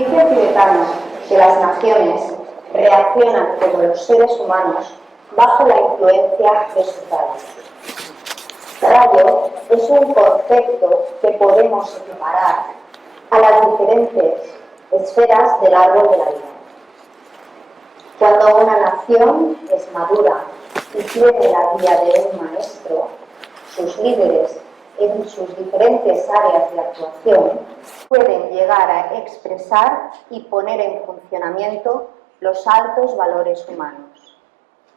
Dice el tibetano que las naciones reaccionan como los seres humanos bajo la influencia de su rayo. Rayo es un concepto que podemos equiparar a las diferentes esferas del árbol de la vida. Cuando una nación es madura y tiene la guía de un maestro, sus líderes en sus diferentes áreas de actuación pueden llegar a expresar y poner en funcionamiento los altos valores humanos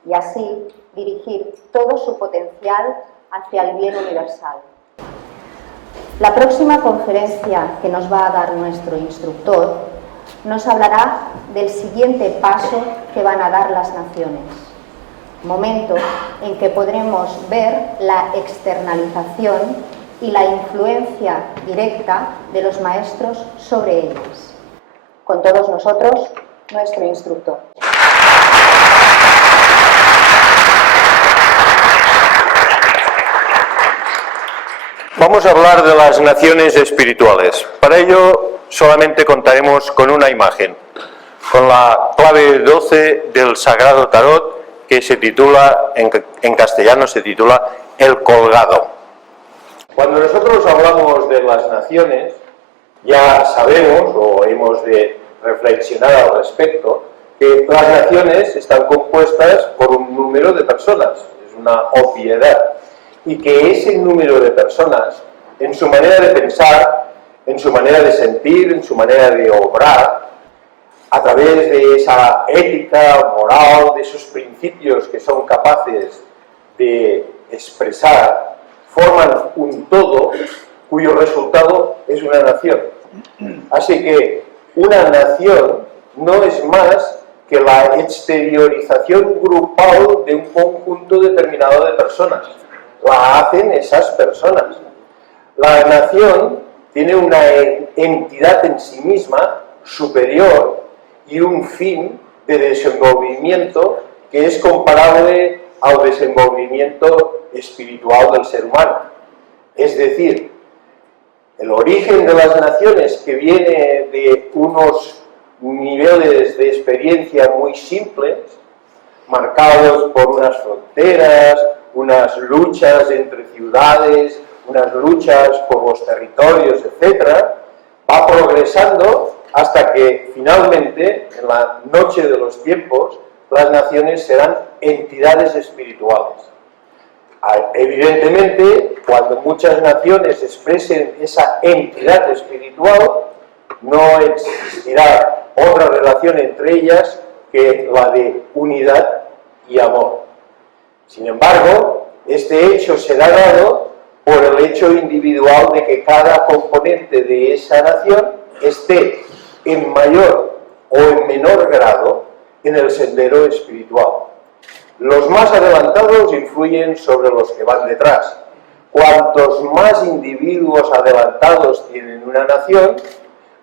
y así dirigir todo su potencial hacia el bien universal. La próxima conferencia que nos va a dar nuestro instructor nos hablará del siguiente paso que van a dar las naciones, momento en que podremos ver la externalización y la influencia directa de los maestros sobre ellas. Con todos nosotros, nuestro instructor. Vamos a hablar de las naciones espirituales. Para ello solamente contaremos con una imagen, con la clave 12 del Sagrado Tarot, que se titula, en castellano se titula El Colgado. Cuando nosotros hablamos de las naciones, ya sabemos o hemos de reflexionar al respecto, que las naciones están compuestas por un número de personas, es una obviedad, y que ese número de personas, en su manera de pensar, en su manera de sentir, en su manera de obrar, a través de esa ética moral, de esos principios que son capaces de expresar, forman un todo cuyo resultado es una nación. Así que una nación no es más que la exteriorización grupal de un conjunto determinado de personas. La hacen esas personas. La nación tiene una entidad en sí misma superior y un fin de desenvolvimiento que es comparable al desenvolvimiento espiritual del ser humano. Es decir, el origen de las naciones, que viene de unos niveles de experiencia muy simples, marcados por unas fronteras, unas luchas entre ciudades, unas luchas por los territorios, etc., va progresando hasta que finalmente, en la noche de los tiempos, las naciones serán entidades espirituales. Evidentemente, cuando muchas naciones expresen esa entidad espiritual, no existirá otra relación entre ellas que la de unidad y amor. Sin embargo, este hecho será dado por el hecho individual de que cada componente de esa nación esté en mayor o en menor grado en el sendero espiritual. Los más adelantados influyen sobre los que van detrás. Cuantos más individuos adelantados tienen una nación,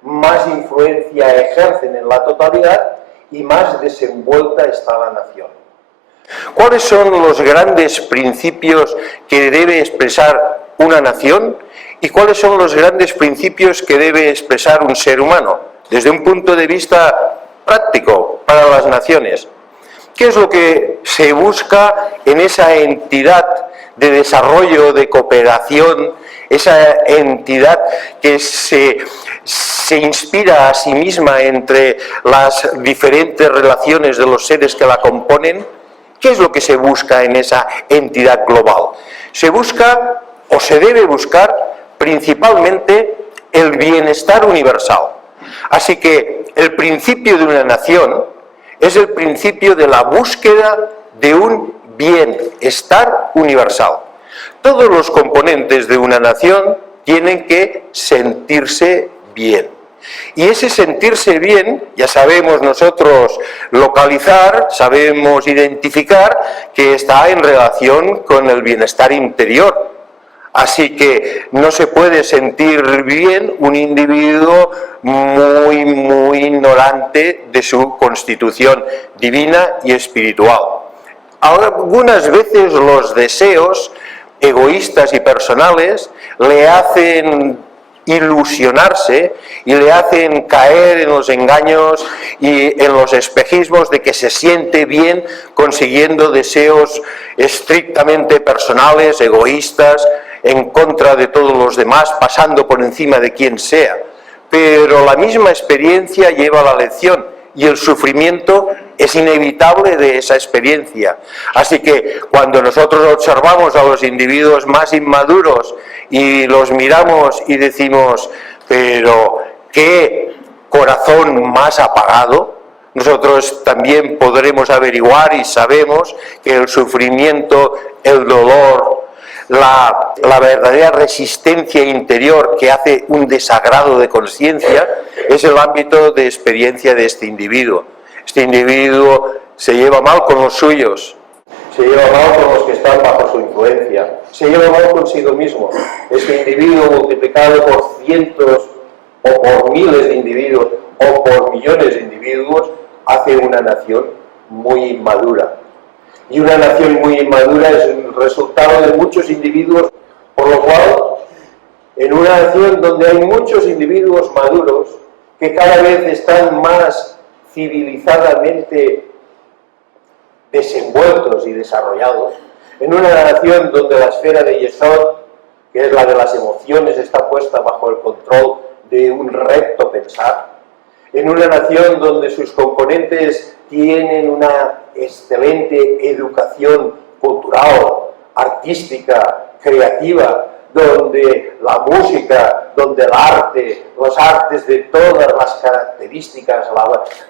más influencia ejercen en la totalidad y más desenvuelta está la nación. ¿Cuáles son los grandes principios que debe expresar una nación y cuáles son los grandes principios que debe expresar un ser humano desde un punto de vista práctico para las naciones? ¿Qué es lo que se busca en esa entidad de desarrollo, de cooperación, esa entidad que se inspira a sí misma entre las diferentes relaciones de los seres que la componen? ¿Qué es lo que se busca en esa entidad global? Se busca o se debe buscar principalmente el bienestar universal. Así que el principio de una nación es el principio de la búsqueda de un bienestar universal. Todos los componentes de una nación tienen que sentirse bien. Y ese sentirse bien, ya sabemos nosotros localizar, sabemos identificar que está en relación con el bienestar interior. Así que no se puede sentir bien un individuo muy ignorante de su constitución divina y espiritual. Algunas veces los deseos egoístas y personales le hacen ilusionarse y le hacen caer en los engaños y en los espejismos de que se siente bien consiguiendo deseos estrictamente personales, egoístas, en contra de todos los demás, pasando por encima de quien sea. Pero la misma experiencia lleva la lección y el sufrimiento es inevitable de esa experiencia. Así que cuando nosotros observamos a los individuos más inmaduros y los miramos y decimos, pero qué corazón más apagado, nosotros también podremos averiguar y sabemos que el sufrimiento, el dolor, la verdadera resistencia interior que hace un desagrado de conciencia es el ámbito de experiencia de este individuo. Este individuo se lleva mal con los suyos, se lleva mal con los que están bajo su influencia, se lleva mal consigo mismo. Este individuo multiplicado por cientos o por miles de individuos o por millones de individuos hace una nación muy inmadura. Y una nación muy inmadura es el resultado de muchos individuos, por lo cual, en una nación donde hay muchos individuos maduros que cada vez están más civilizadamente desenvueltos y desarrollados, en una nación donde la esfera de Yesod, que es la de las emociones, está puesta bajo el control de un recto pensar, en una nación donde sus componentes tienen una excelente educación cultural, artística, creativa, donde la música, donde el arte, los artes de todas las características,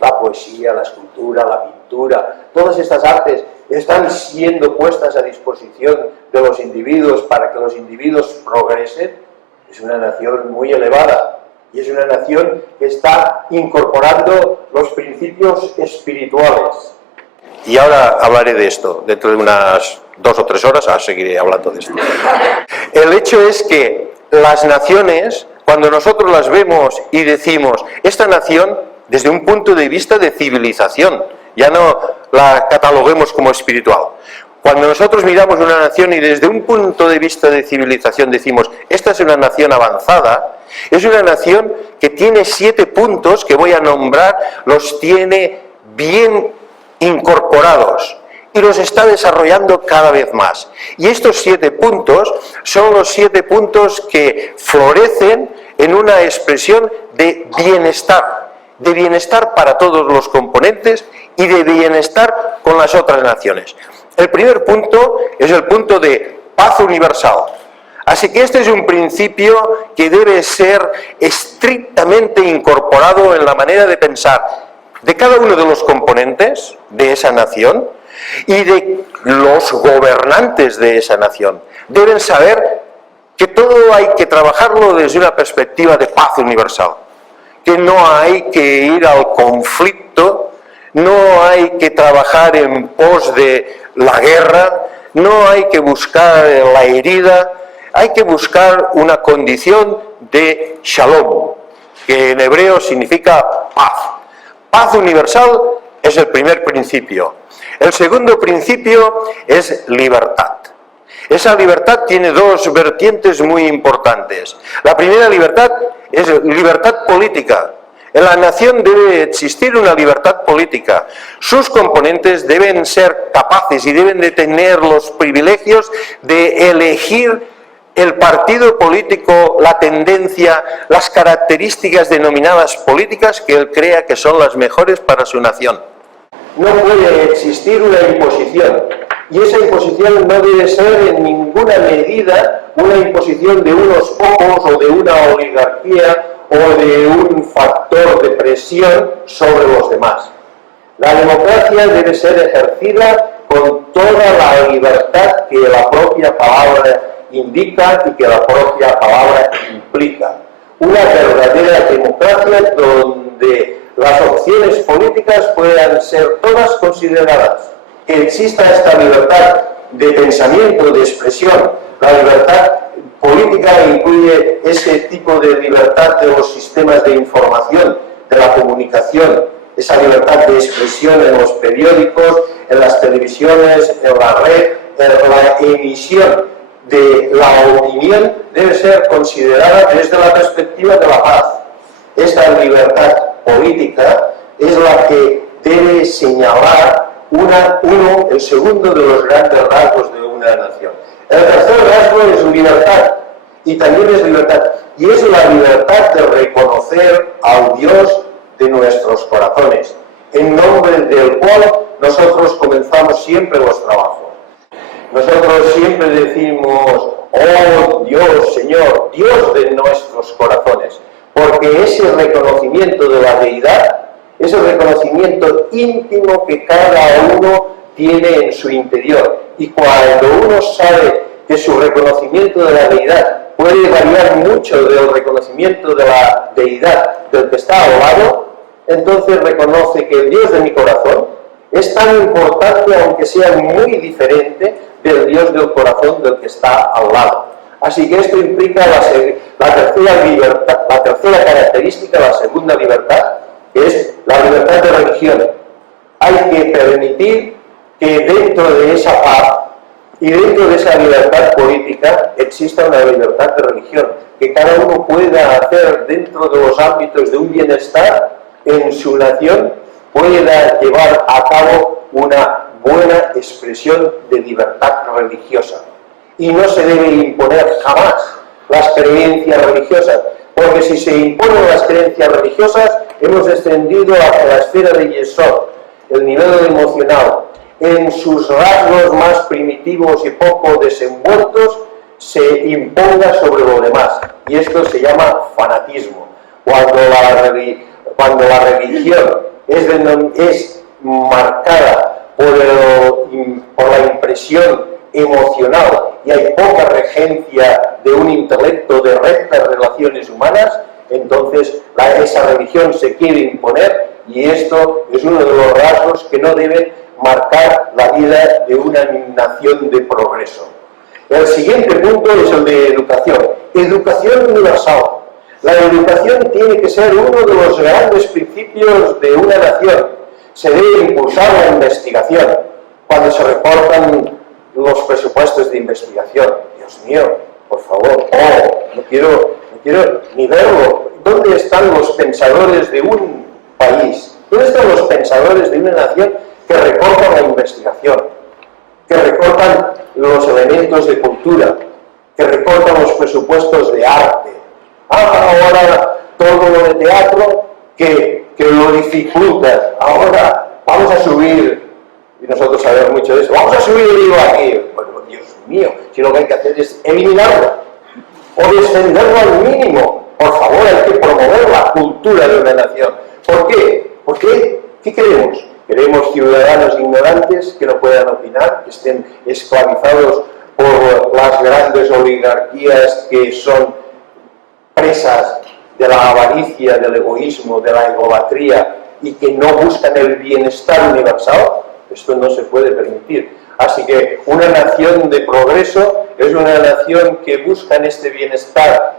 la poesía, la escultura, la pintura, todas estas artes están siendo puestas a disposición de los individuos para que los individuos progresen, es una nación muy elevada. Y es una nación que está incorporando los principios espirituales. Y ahora hablaré de esto, dentro de unas 2 o 3 horas, ahora seguiré hablando de esto. El hecho es que las naciones, cuando nosotros las vemos y decimos, esta nación, desde un punto de vista de civilización, ya no la cataloguemos como espiritual. Cuando nosotros miramos una nación y desde un punto de vista de civilización decimos, esta es una nación avanzada, es una nación que tiene 7 puntos que voy a nombrar, los tiene bien incorporados y los está desarrollando cada vez más. Y estos 7 puntos son los 7 puntos que florecen en una expresión de bienestar para todos los componentes y de bienestar con las otras naciones. El primer punto es el punto de paz universal. Así que este es un principio que debe ser estrictamente incorporado en la manera de pensar de cada uno de los componentes de esa nación y de los gobernantes de esa nación. Deben saber que todo hay que trabajarlo desde una perspectiva de paz universal, que no hay que ir al conflicto, no hay que trabajar en pos de la guerra, no hay que buscar la herida, hay que buscar una condición de shalom, que en hebreo significa paz. Paz universal es el primer principio. El segundo principio es libertad. Esa libertad tiene 2 vertientes muy importantes. La primera libertad es libertad política. En la nación debe existir una libertad política. Sus componentes deben ser capaces y deben de tener los privilegios de elegir el partido político, la tendencia, las características denominadas políticas que él crea que son las mejores para su nación. No puede existir una imposición, y esa imposición no debe ser en ninguna medida una imposición de unos pocos o de una oligarquía o de un factor de presión sobre los demás. La democracia debe ser ejercida con toda la libertad que la propia palabra indica y que la propia palabra implica. Una verdadera democracia donde las opciones políticas puedan ser todas consideradas. Que exista esta libertad de pensamiento, de expresión. La libertad política incluye ese tipo de libertad de los sistemas de información, de la comunicación, esa libertad de expresión en los periódicos, en las televisiones, en la red, en la emisión de la opinión debe ser considerada desde la perspectiva de la paz. Esta libertad política es la que debe señalar el segundo de los grandes rasgos de una nación. El tercer rasgo es libertad, y también es libertad, y es la libertad de reconocer al Dios de nuestros corazones, en nombre del cual nosotros comenzamos siempre los trabajos. Nosotros siempre decimos, oh Dios, Señor, Dios de nuestros corazones, porque ese reconocimiento de la deidad, ese reconocimiento íntimo que cada uno tiene en su interior, y cuando uno sabe que su reconocimiento de la deidad puede variar mucho del reconocimiento de la deidad del que está al lado, entonces reconoce que el Dios de mi corazón es tan importante, aunque sea muy diferente del Dios del corazón del que está al lado. Así que esto implica la tercera característica, la segunda libertad, que es la libertad de religión. Hay que permitir que dentro de esa paz y dentro de esa libertad política exista una libertad de religión, que cada uno pueda hacer dentro de los ámbitos de un bienestar en su nación, pueda llevar a cabo una buena expresión de libertad religiosa. Y no se debe imponer jamás las creencias religiosas, porque si se imponen las creencias religiosas, hemos descendido hacia la esfera de Yesod, el nivel emocional. En sus rasgos más primitivos y poco desenvueltos, se imponga sobre lo demás. Y esto se llama fanatismo. Cuando la religión es marcada por la impresión emocional y hay poca regencia de un intelecto de rectas relaciones humanas, entonces esa religión se quiere imponer, y esto es uno de los rasgos que no deben marcar la vida de una nación de progreso. El siguiente punto es el de educación. Educación universal. La educación tiene que ser uno de los grandes principios de una nación. Se debe impulsar la investigación. Cuando se recortan los presupuestos de investigación, Dios mío, por favor, no quiero ni verlo. ¿Dónde están los pensadores de un país? ¿Dónde están los pensadores de una nación que recortan la investigación, que recortan los elementos de cultura, que recortan los presupuestos de arte? Ahora todo lo de teatro que lo dificulta. Ahora vamos a subir, y nosotros sabemos mucho de eso, vamos a subir el IVA aquí. Bueno, Dios mío, si lo que hay que hacer es eliminarlo o descenderlo al mínimo. Por favor, hay que promover la cultura de una nación. ¿Por qué? ¿Por qué? ¿Qué queremos? Queremos ciudadanos ignorantes que no puedan opinar, que estén esclavizados por las grandes oligarquías que son presas de la avaricia, del egoísmo, de la egolatría, y que no buscan el bienestar universal. Esto no se puede permitir. Así que una nación de progreso es una nación que busca en este bienestar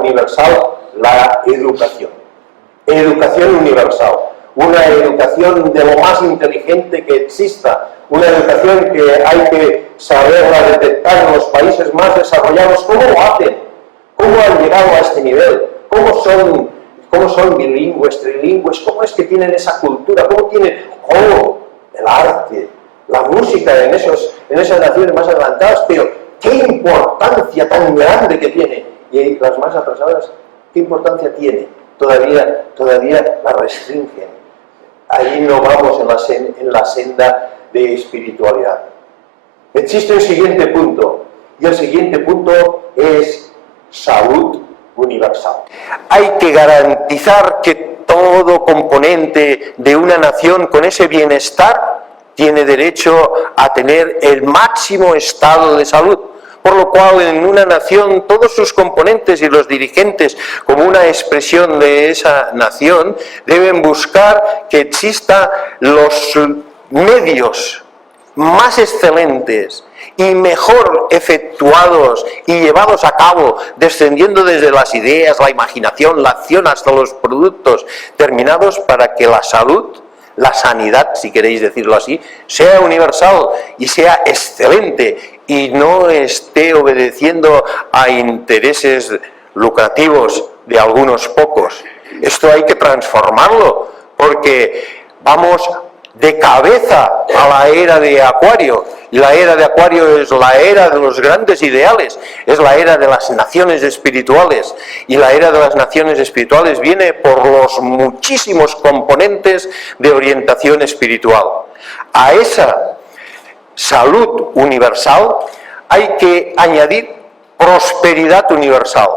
universal, la educación. Educación universal. Una educación de lo más inteligente que exista. Una educación que hay que saberla detectar en los países más desarrollados. ¿Cómo lo hacen? ¿Cómo han llegado a este nivel? ¿Cómo son bilingües, trilingües? ¿Cómo es que tienen esa cultura? ¿Cómo tienen el arte, la música en esas naciones más adelantadas? Pero ¿qué importancia tan grande que tiene? Y las más atrasadas, ¿qué importancia tiene? Todavía la restringen. Ahí no vamos en la senda de espiritualidad. Existe un siguiente punto, y el siguiente punto es salud universal. Hay que garantizar que todo componente de una nación con ese bienestar tiene derecho a tener el máximo estado de salud. Por lo cual, en una nación, todos sus componentes y los dirigentes, como una expresión de esa nación, deben buscar que existan los medios más excelentes y mejor efectuados y llevados a cabo, descendiendo desde las ideas, la imaginación, la acción, hasta los productos terminados, para que la salud, la sanidad, si queréis decirlo así, sea universal y sea excelente. y no esté obedeciendo a intereses lucrativos de algunos pocos. Esto hay que transformarlo, porque vamos de cabeza a la era de Acuario, y la era de Acuario es la era de los grandes ideales, es la era de las naciones espirituales, y la era de las naciones espirituales viene por los muchísimos componentes de orientación espiritual. A esa salud universal hay que añadir prosperidad universal,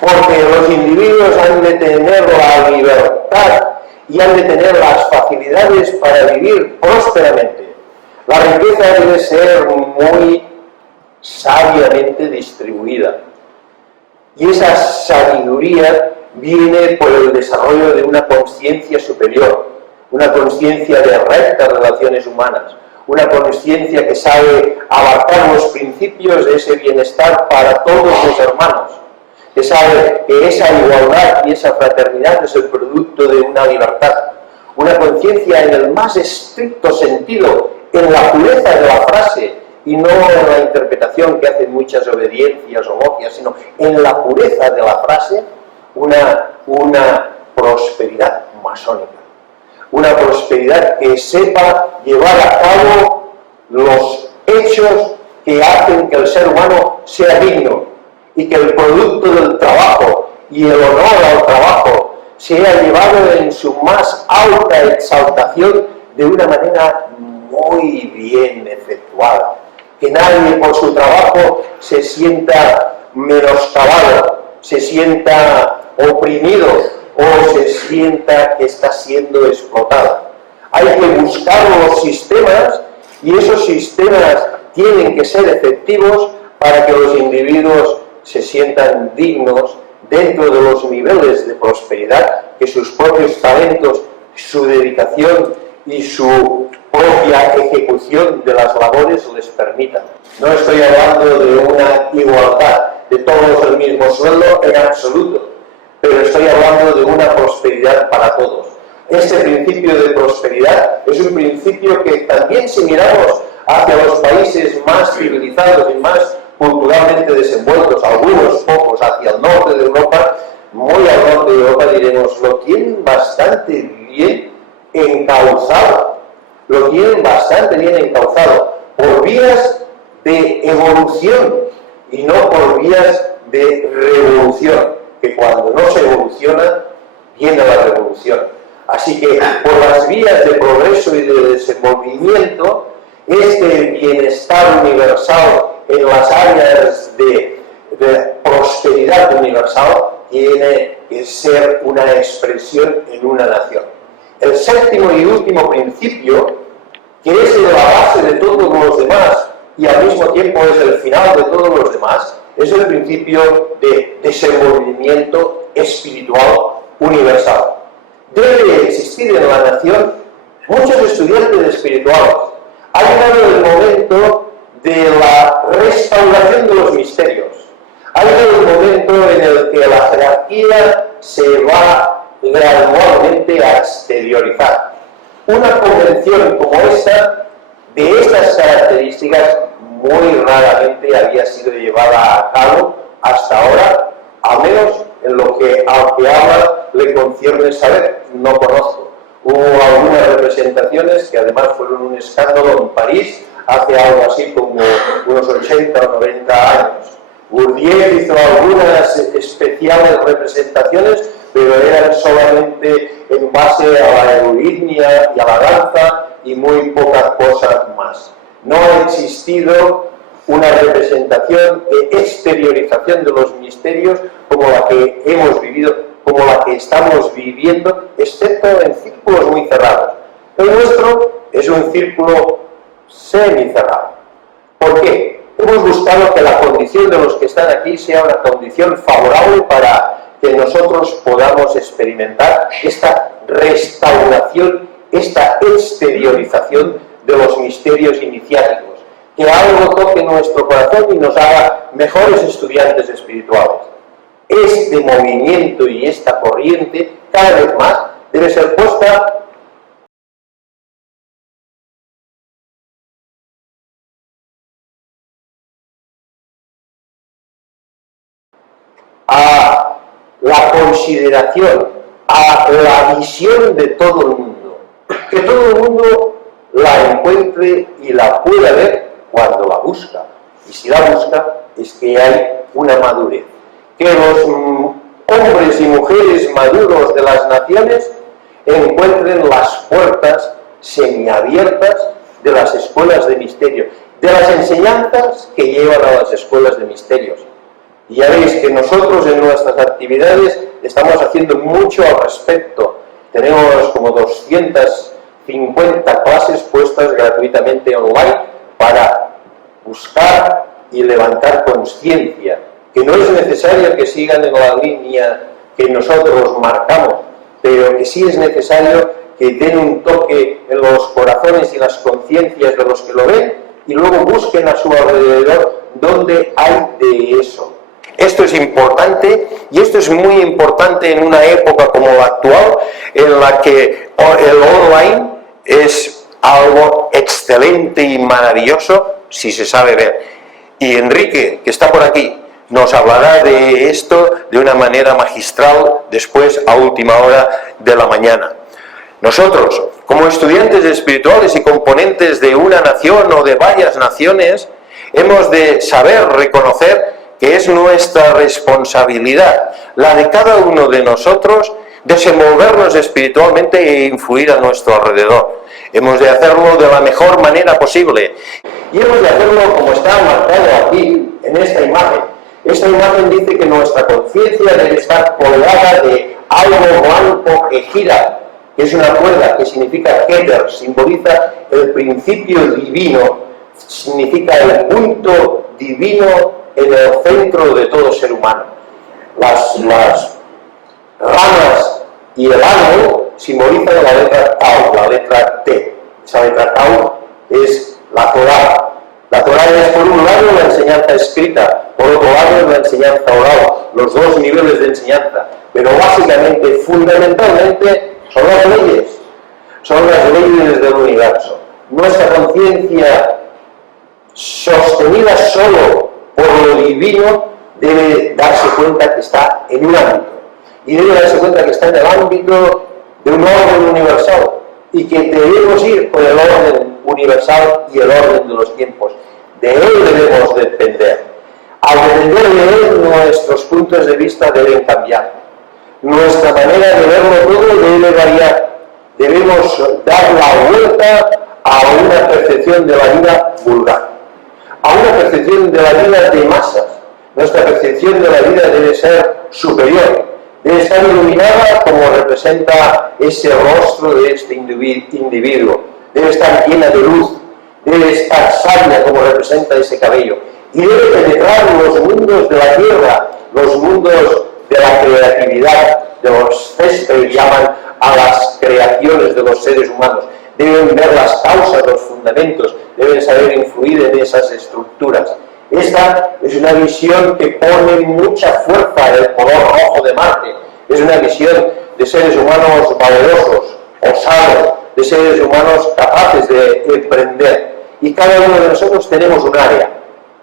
porque los individuos han de tener la libertad y han de tener las facilidades para vivir prósperamente. La riqueza debe ser muy sabiamente distribuida, y esa sabiduría viene por el desarrollo de una conciencia superior, una conciencia de rectas relaciones humanas, una conciencia que sabe abarcar los principios de ese bienestar para todos los hermanos, que sabe que esa igualdad y esa fraternidad es el producto de una libertad, una conciencia en el más estricto sentido, en la pureza de la frase y no en la interpretación que hacen muchas obediencias o logias, sino en la pureza de la frase, una prosperidad masónica, una prosperidad que sepa llevar a cabo los hechos que hacen que el ser humano sea digno, y que el producto del trabajo y el honor al trabajo sea llevado en su más alta exaltación de una manera muy bien efectuada. Que nadie por su trabajo se sienta menoscabado, se sienta oprimido o se sienta que está siendo explotado. Hay que buscar los sistemas, y esos sistemas tienen que ser efectivos para que los individuos se sientan dignos dentro de los niveles de prosperidad que sus propios talentos, su dedicación y su propia ejecución de las labores les permitan. No estoy hablando de una igualdad de todos el mismo sueldo en absoluto, pero estoy hablando de una prosperidad para todos. Este principio de prosperidad es un principio que también, si miramos hacia los países más civilizados y más culturalmente desenvueltos, algunos pocos hacia el norte de Europa, muy al norte de Europa diremos, lo tienen bastante bien encauzado, por vías de evolución y no por vías de revolución, que cuando no se evoluciona, viene la revolución. Así que por las vías de progreso y de desenvolvimiento, este bienestar universal en las áreas de prosperidad universal tiene que ser una expresión en una nación. El séptimo y último principio, que es la base de todos los demás y al mismo tiempo es el final de todos los demás, es el principio de desenvolvimiento espiritual universal. Debe existir en la nación muchos estudiantes espirituales. Ha llegado el momento de la restauración de los misterios. Ha llegado el momento en el que la jerarquía se va gradualmente a exteriorizar. Una convención como esta, de estas características, muy raramente había sido llevada a cabo hasta ahora, al menos en lo que al que habla le concierne saber, no conozco. Hubo algunas representaciones que además fueron un escándalo en París hace algo así como unos 80 o 90 años. Bourdieu hizo algunas especiales representaciones, pero eran solamente en base a la euritmia y a la danza y muy pocas cosas más. No ha existido una representación de exteriorización de los misterios como la que hemos vivido, como la que estamos viviendo, excepto en círculos muy cerrados. El nuestro es un círculo semicerrado. ¿Por qué? Hemos buscado que la condición de los que están aquí sea una condición favorable para que nosotros podamos experimentar esta restauración, esta exteriorización de los misterios iniciáticos. Que algo toque nuestro corazón y nos haga mejores estudiantes espirituales. Este movimiento y esta corriente, cada vez más, debe ser puesta consideración, a la visión de todo el mundo. Que todo el mundo la encuentre y la pueda ver cuando la busca. Y si la busca, es que hay una madurez. Que los hombres y mujeres maduros de las naciones encuentren las puertas semiabiertas de las escuelas de misterio, de las enseñanzas que llevan a las escuelas de misterios. Y ya veis que nosotros en nuestras actividades estamos haciendo mucho al respecto. Tenemos como 250 clases puestas gratuitamente online para buscar y levantar conciencia, que no es necesario que sigan en la línea que nosotros marcamos, pero que sí es necesario que den un toque en los corazones y las conciencias de los que lo ven y luego busquen a su alrededor dónde hay de eso. Esto es importante y esto es muy importante en una época como la actual en la que el online es algo excelente y maravilloso si se sabe ver. Y Enrique, que está por aquí, nos hablará de esto de una manera magistral después a última hora de la mañana. Nosotros, como estudiantes espirituales y componentes de una nación o de varias naciones, hemos de saber reconocer que es nuestra responsabilidad, la de cada uno de nosotros, desenvolvernos espiritualmente e influir a nuestro alrededor. Hemos de hacerlo de la mejor manera posible. Y hemos de hacerlo como está marcado aquí, en esta imagen. Esta imagen dice que nuestra conciencia debe estar colgada de algo blanco que gira, que es una cuerda, que significa Keter, simboliza el principio divino, significa el punto divino en el centro de todo ser humano. Las ramas y el árbol simbolizan la letra Tau, la letra T. Esa letra Tau es la Torá. La Torá es por un lado la enseñanza escrita, por otro lado la enseñanza oral, los dos niveles de enseñanza. Pero básicamente, fundamentalmente, son las leyes del universo. Nuestra conciencia sostenida solo por lo divino debe darse cuenta que está en un ámbito y debe darse cuenta que está en el ámbito de un orden universal y que debemos ir con el orden universal y el orden de los tiempos. De él debemos depender. Al depender de él, nuestros puntos de vista deben cambiar. Nuestra manera de verlo todo debe variar. Debemos dar la vuelta a una percepción de la vida vulgar, a una percepción de la vida de masas. Nuestra percepción de la vida debe ser superior, debe estar iluminada como representa ese rostro de este individuo, debe estar llena de luz, debe estar sabia como representa ese cabello, y debe penetrar los mundos de la tierra, los mundos de la creatividad, de los céspedes llaman a las creaciones de los seres humanos. Deben ver las causas, los fundamentos, deben saber influir en esas estructuras. Esta es una visión que pone mucha fuerza en el color rojo de Marte. Es una visión de seres humanos valerosos, osados, de seres humanos capaces de emprender. Y cada uno de nosotros tenemos un área.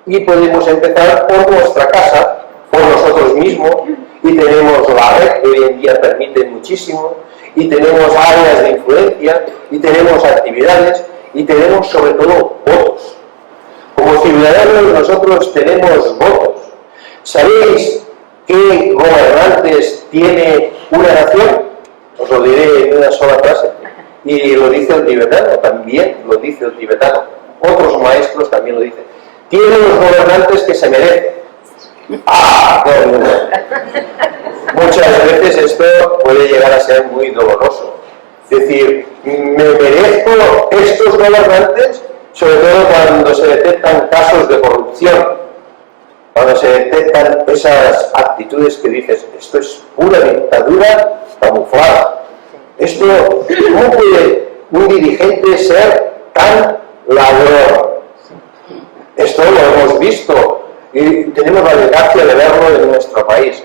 Y podemos empezar por nuestra casa, por nosotros mismos, y tenemos la red que hoy en día permite muchísimo, y tenemos áreas de influencia, y tenemos actividades, y tenemos sobre todo votos. Como ciudadanos nosotros tenemos votos. ¿Sabéis qué gobernantes tiene una nación? Os lo diré en una sola frase. Y lo dice el tibetano, también lo dice el tibetano. Otros maestros también lo dicen. Tiene los gobernantes que se merecen. ¡Ah! Muchas veces esto puede llegar a ser muy doloroso. Es decir, me merezco estos gobernantes, sobre todo cuando se detectan casos de corrupción, cuando se detectan esas actitudes que dices, esto es pura dictadura camuflada. Esto, ¿cómo puede un dirigente ser tan ladrón? Esto lo hemos visto y tenemos la desgracia de verlo en nuestro país.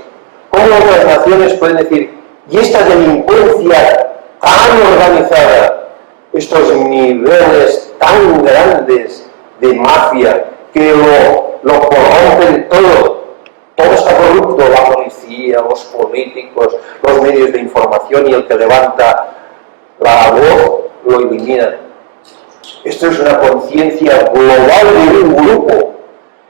¿Cómo otras naciones pueden decir, y esta delincuencia tan organizada, estos niveles tan grandes de mafia que lo corrompen todo está corrupto, la policía, policía, los políticos, los medios de información y el que levanta la voz lo eliminan. Esto es una conciencia global de un grupo.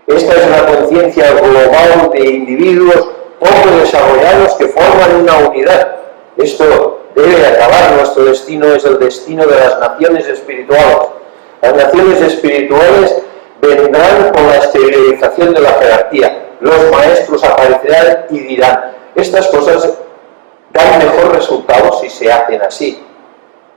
Esta es una conciencia global de individuos poco desarrollados que forman una unidad. Esto debe acabar. Nuestro destino es el destino de las naciones espirituales. Las naciones espirituales vendrán con la exteriorización de la jerarquía. Los maestros aparecerán y dirán: estas cosas dan mejor resultado si se hacen así.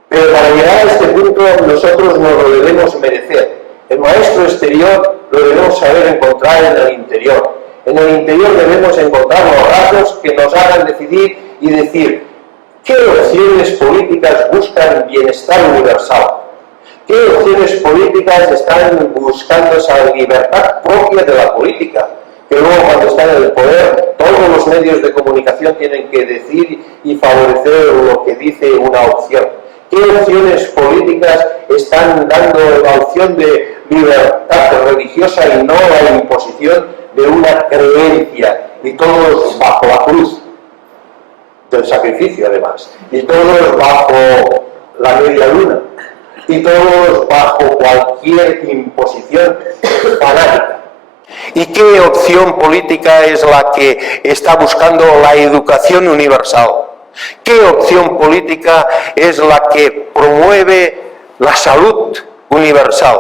Pero para llegar a este punto nosotros nos lo debemos merecer. El maestro exterior lo debemos saber encontrar en el interior. En el interior debemos encontrar los rasgos que nos hagan decidir y decir: ¿qué opciones políticas buscan bienestar universal? ¿Qué opciones políticas están buscando esa libertad propia de la política? Que luego, cuando están en el poder, todos los medios de comunicación tienen que decir y favorecer lo que dice una opción. ¿Qué opciones políticas están dando la opción de libertad religiosa y no la imposición de una creencia? Y todos bajo la cruz del sacrificio, además. Y todos bajo la media luna. Y todos bajo cualquier imposición fanática. ¿Y qué opción política es la que está buscando la educación universal? ¿Qué opción política es la que promueve la salud universal?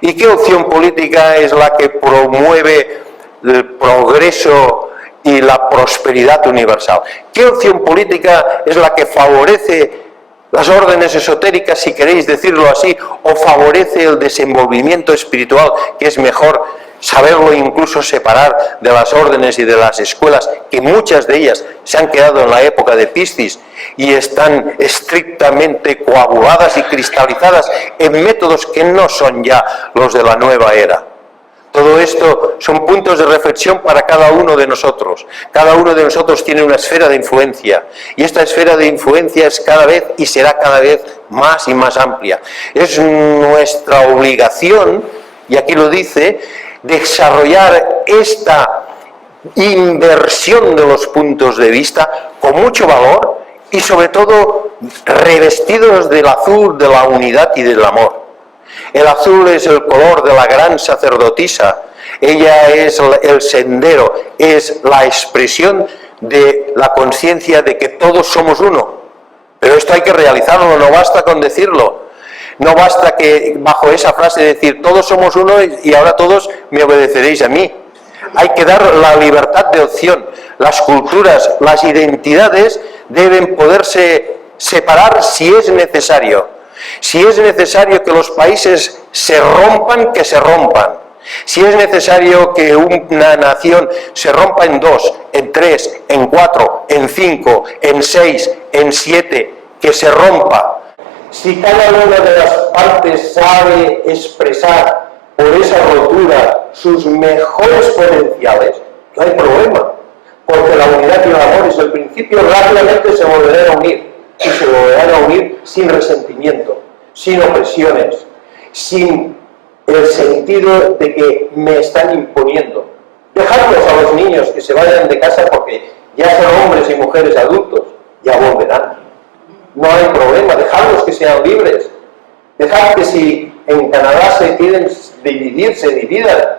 ¿Y qué opción política es la que promueve el progreso y la prosperidad universal? ¿Qué opción política es la que favorece las órdenes esotéricas, si queréis decirlo así, o favorece el desenvolvimiento espiritual, que es mejor saberlo incluso separar de las órdenes y de las escuelas, que muchas de ellas se han quedado en la época de Piscis y están estrictamente coaguladas y cristalizadas en métodos que no son ya los de la nueva era? Todo esto son puntos de reflexión para cada uno de nosotros. Cada uno de nosotros tiene una esfera de influencia y esta esfera de influencia es cada vez y será cada vez más y más amplia. Es nuestra obligación, y aquí lo dice, desarrollar esta inversión de los puntos de vista con mucho valor y sobre todo revestidos del azul de la unidad y del amor. El azul es el color de la gran sacerdotisa, ella es el sendero, es la expresión de la conciencia de que todos somos uno. Pero esto hay que realizarlo, no basta con decirlo. No basta que bajo esa frase decir todos somos uno y ahora todos me obedeceréis a mí. Hay que dar la libertad de opción. Las culturas, las identidades deben poderse separar si es necesario. Si es necesario que los países se rompan, que se rompan. Si es necesario que una nación se rompa en 2, en 3, en 4, en 5, en 6, en 7, que se rompa. Si cada una de las partes sabe expresar por esa rotura sus mejores potenciales, no hay problema, porque la unidad y el amor es el principio, rápidamente se volverán a unir, y se volverán a unir sin resentimiento, sin opresiones, sin el sentido de que me están imponiendo. Dejadlos a los niños que se vayan de casa porque ya son hombres y mujeres adultos, ya volverán. No hay problema, dejadlos que sean libres. Dejad que si en Canadá se quieren dividir, se dividan.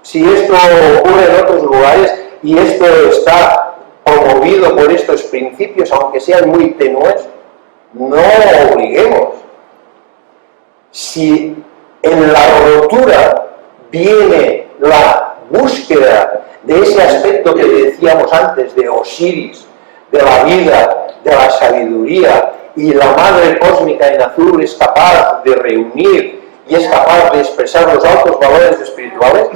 Si esto ocurre en otros lugares y esto está promovido por estos principios, aunque sean muy tenues, no obliguemos. Si en la rotura viene la búsqueda de ese aspecto que decíamos antes, de Osiris, de la vida, de la sabiduría, y la madre cósmica en azul es capaz de reunir y es capaz de expresar los altos valores espirituales,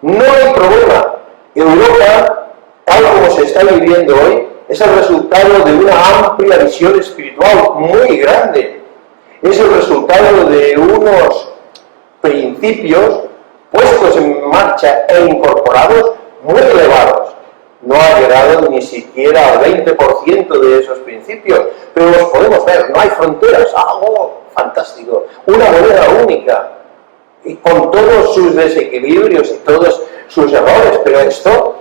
no hay problema. Europa, tal como se está viviendo hoy, es el resultado de una amplia visión espiritual muy grande. Es el resultado de unos principios puestos en marcha e incorporados muy elevados. No ha llegado ni siquiera al 20% de esos principios, pero los podemos ver, no hay fronteras, algo fantástico, una moneda única, y con todos sus desequilibrios y todos sus errores, pero esto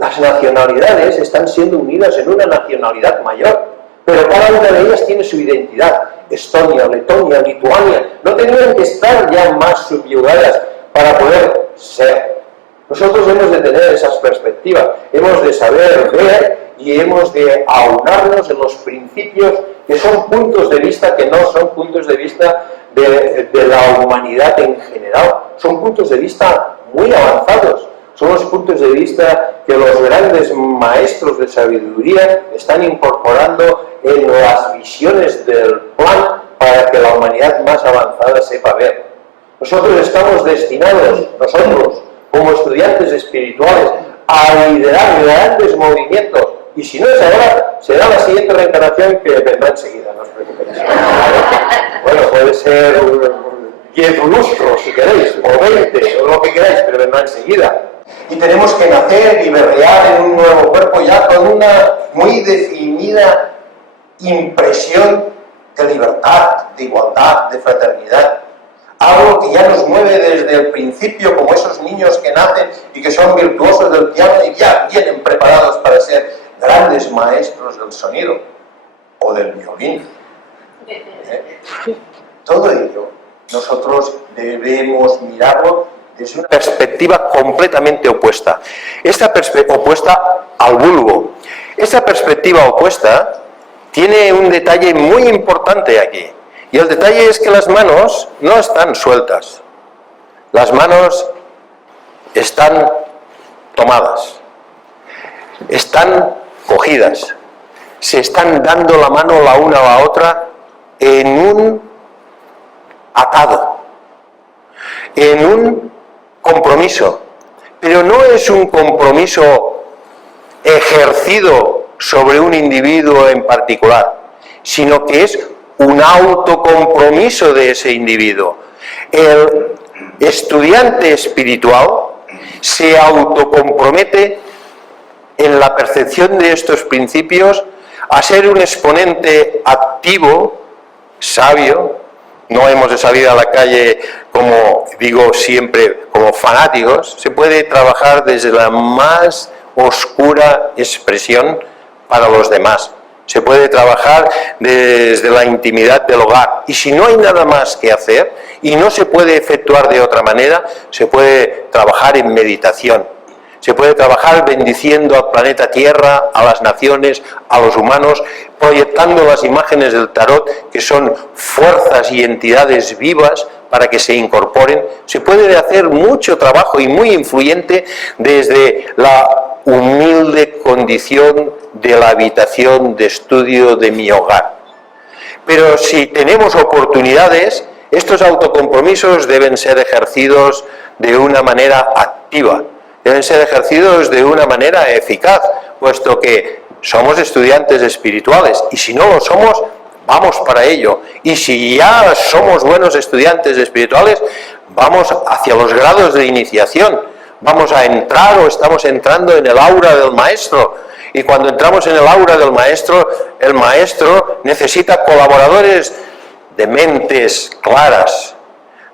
Las nacionalidades están siendo unidas en una nacionalidad mayor, pero cada una de ellas tiene su identidad. Estonia, Letonia, Lituania, no tenían que estar ya más subyugadas para poder ser. Nosotros hemos de tener esas perspectivas, hemos de saber ver y hemos de aunarnos en los principios que son puntos de vista que no son puntos de vista de la humanidad en general, son puntos de vista muy avanzados. Son los puntos de vista que los grandes maestros de sabiduría están incorporando en las visiones del plan para que la humanidad más avanzada sepa ver. Nosotros estamos destinados, nosotros, como estudiantes espirituales, a liderar grandes movimientos. Y si no es ahora, será la siguiente reencarnación que vendrá enseguida, no os preocupéis. Bueno, puede ser 10 lustros, si queréis, o 20, o lo que queráis, pero vendrá enseguida. Y tenemos que nacer y berrear en un nuevo cuerpo ya con una muy definida impresión de libertad, de igualdad, de fraternidad. Algo que ya nos mueve desde el principio, como esos niños que nacen y que son virtuosos del piano y ya vienen preparados para ser grandes maestros del sonido o del violín. Todo ello nosotros debemos mirarlo desde una perspectiva completamente opuesta. Esta perspectiva opuesta al vulgo. Esta perspectiva opuesta tiene un detalle muy importante aquí. Y el detalle es que las manos no están sueltas. Las manos están tomadas. Están cogidas. Se están dando la mano la una a la otra en un atado. En un compromiso. Pero no es un compromiso ejercido sobre un individuo en particular, sino que es un autocompromiso de ese individuo. El estudiante espiritual se autocompromete en la percepción de estos principios a ser un exponente activo, sabio. No hemos de salir a la calle, como digo siempre, como fanáticos. Se puede trabajar desde la más oscura expresión para los demás. Se puede trabajar desde la intimidad del hogar. Y si no hay nada más que hacer y no se puede efectuar de otra manera, se puede trabajar en meditación. Se puede trabajar bendiciendo al planeta Tierra, a las naciones, a los humanos, proyectando las imágenes del tarot, que son fuerzas y entidades vivas para que se incorporen. Se puede hacer mucho trabajo y muy influyente desde la humilde condición de la habitación de estudio de mi hogar. Pero si tenemos oportunidades, estos autocompromisos deben ser ejercidos de una manera activa, deben ser ejercidos de una manera eficaz, puesto que somos estudiantes espirituales y si no lo somos, vamos para ello. Y si ya somos buenos estudiantes espirituales, vamos hacia los grados de iniciación. Vamos a entrar o estamos entrando en el aura del maestro. Y cuando entramos en el aura del maestro, el maestro necesita colaboradores de mentes claras,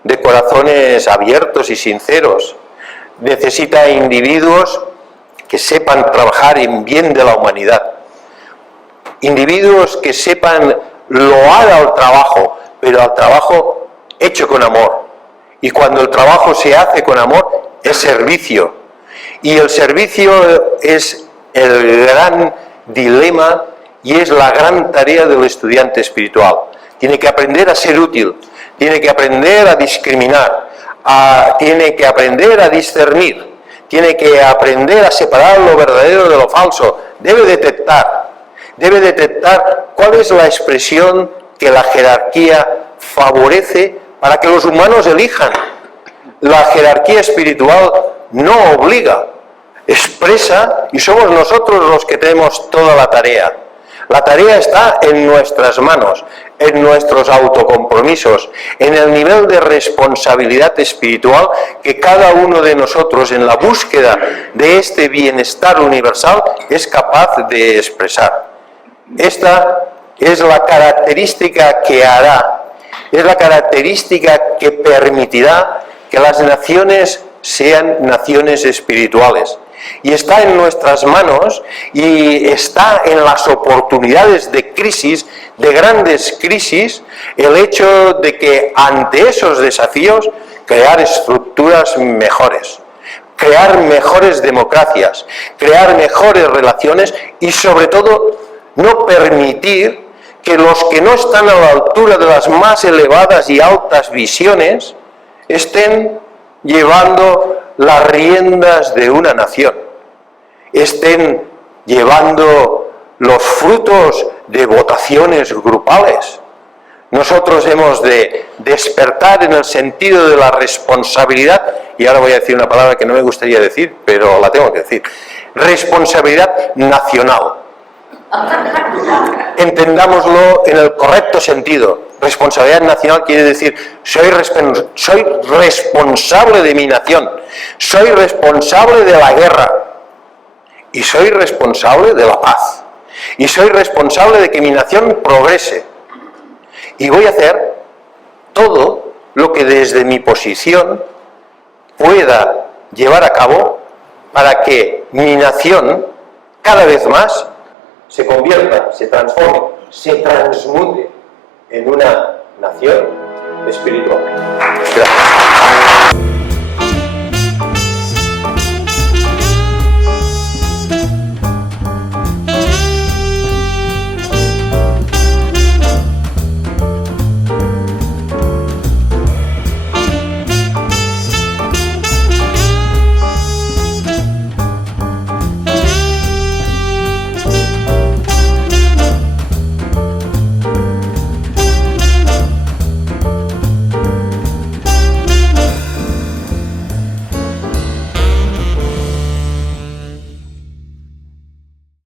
de corazones abiertos y sinceros. Necesita individuos que sepan trabajar en bien de la humanidad. Individuos que sepan loar al trabajo, pero al trabajo hecho con amor. Y cuando el trabajo se hace con amor, es servicio. Y el servicio es el gran dilema y es la gran tarea del estudiante espiritual. Tiene que aprender a ser útil, tiene que aprender a discriminar, tiene que aprender a discernir, tiene que aprender a separar lo verdadero de lo falso. Debe detectar cuál es la expresión que la jerarquía favorece para que los humanos elijan. La jerarquía espiritual no obliga, expresa, y somos nosotros los que tenemos toda la tarea. La tarea está en nuestras manos, en nuestros autocompromisos, en el nivel de responsabilidad espiritual que cada uno de nosotros en la búsqueda de este bienestar universal es capaz de expresar. Esta es la característica que hará, es la característica que permitirá que las naciones sean naciones espirituales. Y está en nuestras manos y está en las oportunidades de crisis, de grandes crisis, el hecho de que ante esos desafíos crear estructuras mejores, crear mejores democracias, crear mejores relaciones y sobre todo no permitir que los que no están a la altura de las más elevadas y altas visiones estén llevando las riendas de una nación, estén llevando los frutos de votaciones grupales. Nosotros hemos de despertar en el sentido de la responsabilidad, y ahora voy a decir una palabra que no me gustaría decir, pero la tengo que decir, responsabilidad nacional. Entendámoslo en el correcto sentido. Responsabilidad nacional quiere decir, soy responsable de mi nación, soy responsable de la guerra, y soy responsable de la paz, y soy responsable de que mi nación progrese. Y voy a hacer todo lo que desde mi posición pueda llevar a cabo para que mi nación cada vez más se convierta, se transforme, se transmute en una nación espiritual. Gracias.